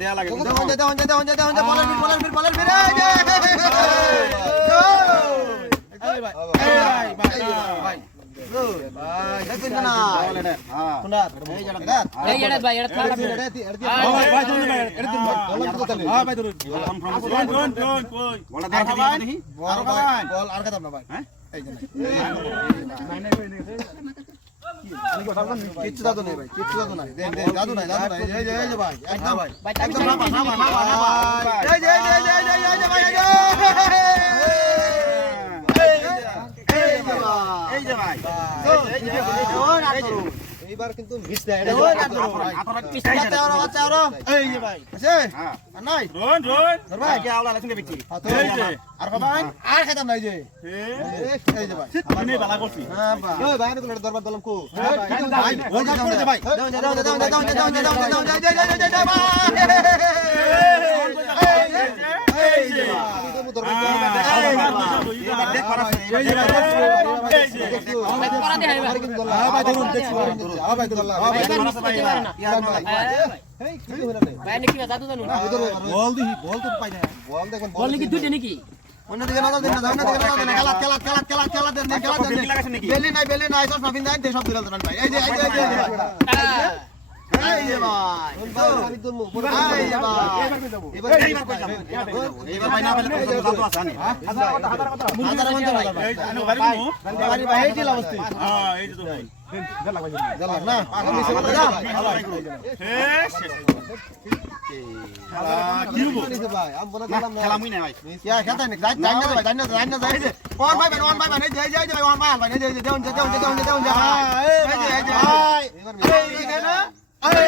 দেওয়া লাগে কিচ্ছু দাদু নেই ভাই কিচ্ছু দাদু নাই দেন দেন দাদু নাই দাদু নাই এই যে এই যে ভাই একদম ভাই ভাই একদম নামা নামা নামা এই যে এই যে এই যে এই যে এই যে ভাই এই যে এই যে ভাই এইবার কিন্তু মিস দেয় এটা আচ্ছা আরও আচ্ছা আরও এই যে ভাই আছে আর নাই ধর ভাই আর ভাই আর খেতাম না এই যে এই যে ভাই হ্যাঁ ভাই ওই ভাই না দরবার দলম কো ভাই ওই কাজ করে ভাই দাও দাও দাও দাও দাও দাও দাও দাও দাও যাই যাই ভাই এই যে আমি দরবার ভাই হ্যাঁ হ্যাঁ হ্যাঁ পারে ভাই এই কি বল বল না বল বল না বেলি নাই বেলি নাই এই যে এই যে এই যে এই যে ভাই আমি এই যে ভাই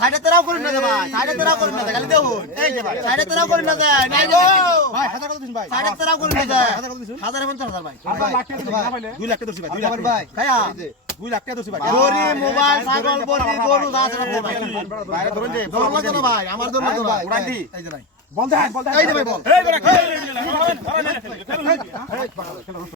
সাইডে তেরাও করি না ভাই সাইডে তেরাও করি না খালি দেখুন এই যে ভাই সাইডে তেরাও করি না যায় নাই গো ভাই হাজার কত দিন ভাই সাইডে তেরাও করি না যায় হাজার কত দিন হাজার পঞ্চাশ হাজার ভাই দুই লাখ টাকা দর্শি ভাই দুই লাখ ভাই খায়া দুই লাখ টাকা ভাই গরি মোবাইল ছাগল বলি গরু আছে ভাই ধরুন যে লাগে না ভাই আমার দৌড় লাগে ভাই উড়ান দি। এই যে নাই বল দে বল দে এই যে ভাই বল এই বড়